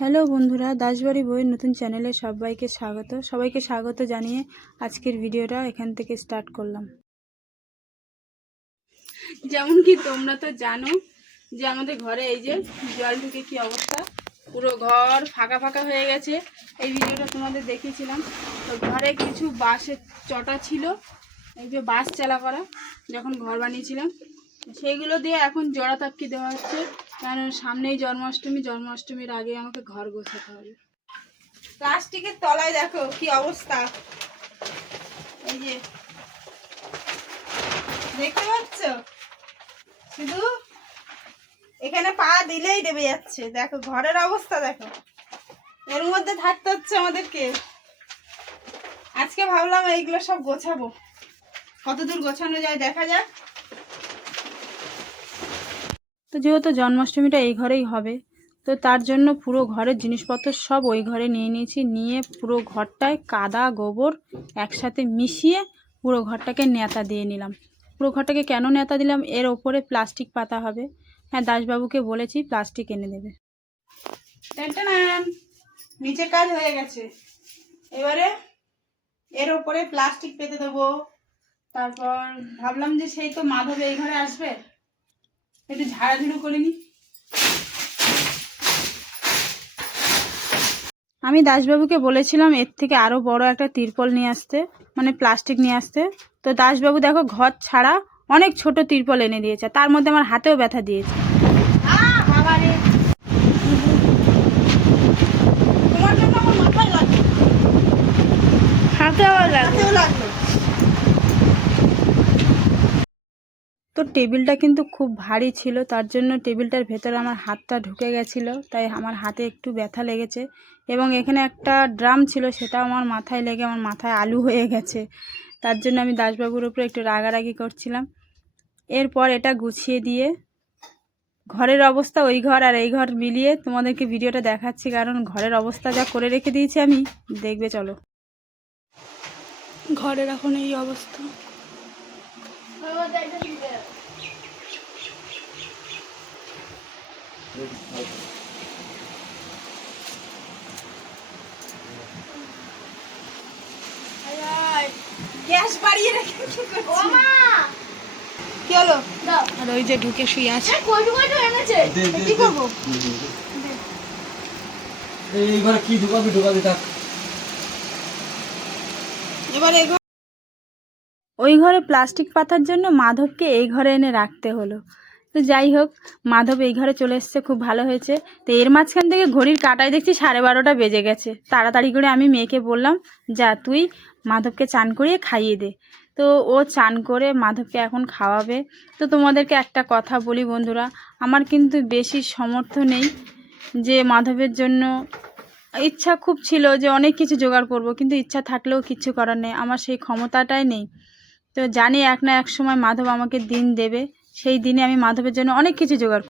Hello বন্ধুরা, দাসবাড়ি বইয়ের নতুন চ্যানেলে সবাইকে স্বাগত জানিয়ে আজকের ভিডিওটা এখান থেকে স্টার্ট করলাম। যেমন কি তোমরা তো জানো যে আমাদের ঘরে এই যে জল ঢুকে কি অবস্থা, পুরো ঘর ফাঁকা ফাঁকা হয়ে গেছে। এই ভিডিওটা তোমাদের দেখিয়েছিলাম। তো ঘরে কিছু বাঁশের চটা ছিল, এই যে বাঁশ চালা করা যখন ঘর বানিয়েছিলাম, সেইগুলো দিয়ে এখন জোড়া তাপকি দেওয়া হচ্ছে। কারণ সামনেই জন্মাষ্টমীর আগে আমাকে ঘর গোছাতে হবে। প্লাস্টিকের তলায় দেখো কি অবস্থা, এই যে দেখতে পাচ্ছ, শুধু এখানে পা দিলেই দেবে যাচ্ছে। দেখো ঘরের অবস্থা, দেখো এর মধ্যে থাকতে হচ্ছে আমাদেরকে। আজকে ভাবলাম এইগুলো সব গোছাবো, কতদূর গোছানো যায় দেখা যাক। তো যেহেতু জন্মাষ্টমীটা এই ঘরেই হবে, তো তার জন্য পুরো ঘরের জিনিসপত্র সব ওই ঘরে নিয়ে নিয়েছি। নিয়ে পুরো ঘরটায় কাদা গোবর একসাথে মিশিয়ে পুরো ঘরটাকে নেতা দিয়ে নিলাম। পুরো ঘরটাকে কেন নেতা দিলাম, এর ওপরে প্লাস্টিক পাতা হবে। হ্যাঁ, দাসবাবুকে বলেছি প্লাস্টিক এনে দেবে। নিচে কাজ হয়ে গেছে, এবারে এর ওপরে প্লাস্টিক পেতে দেবো। তারপর ভাবলাম যে সেই তো মাধব এই ঘরে আসবে, একটু ঝাড়াঝুড়ো করে নি। আমি দাসবাবুকে বলেছিলাম এর থেকে আরো বড় একটা তিরপল নিয়ে আসতে, মানে প্লাস্টিক নিয়ে আসতে। তো দাসবাবু দেখো ঘর ছাড়া অনেক ছোট তিরপল এনে দিয়েছে, তার মধ্যে আমার হাতেও ব্যথা দিয়েছে। তো টেবিলটা কিন্তু খুব ভারী ছিল, তার জন্য টেবিলটার ভেতরে আমার হাতটা ঢুকে গেছিলো, তাই আমার হাতে একটু ব্যথা লেগেছে। এবং এখানে একটা ড্রাম ছিল, সেটাও আমার মাথায় লেগে আমার মাথায় আলু হয়ে গেছে। তার জন্য আমি দাসবাবুর উপরে একটু রাগারাগি করছিলাম। এরপর এটা গুছিয়ে দিয়ে ঘরের অবস্থা, ওই ঘর আর এই ঘর মিলিয়ে তোমাদেরকে ভিডিওটা দেখাচ্ছি, কারণ ঘরের অবস্থা যা করে রেখে দিয়েছি আমি, দেখবে চলো। ঘরের এখন এই অবস্থা। গ্যাস বাড়িয়ে রেখে কি হলো? আর ওই যে ঢুকে শুয়ে আছে। কি করবো? এই ঘরে কি ঢুকাবি থাক। এবারে ওই ঘরে প্লাস্টিক পাতার জন্য মাধবকে এই ঘরে এনে রাখতে হলো। তো যাই হোক, মাধব এই ঘরে চলে এসছে, খুব ভালো হয়েছে। তো এর মাঝখান থেকে ঘড়ির কাঁটায় দেখছি 12:30টা বেজে গেছে। তাড়াতাড়ি করে আমি মেয়েকে বললাম, যা তুই মাধবকে চান করিয়ে খাইয়ে দে। তো ও চান করে মাধবকে এখন খাওয়াবে। তো তোমাদেরকে একটা কথা বলি বন্ধুরা, আমার কিন্তু বেশি সামর্থ্য নেই যে মাধবের জন্য, ইচ্ছা খুব ছিল যে অনেক কিছু জোগাড় করব, কিন্তু ইচ্ছা থাকলেও কিচ্ছু করার নেই, আমার সেই ক্ষমতাটাই নেই। তো জানি এক না এক সময় মাধব আমাকে দিন দেবে, সেই দিনে আমি মাধবের জন্য অনেক কিছু জোগাড়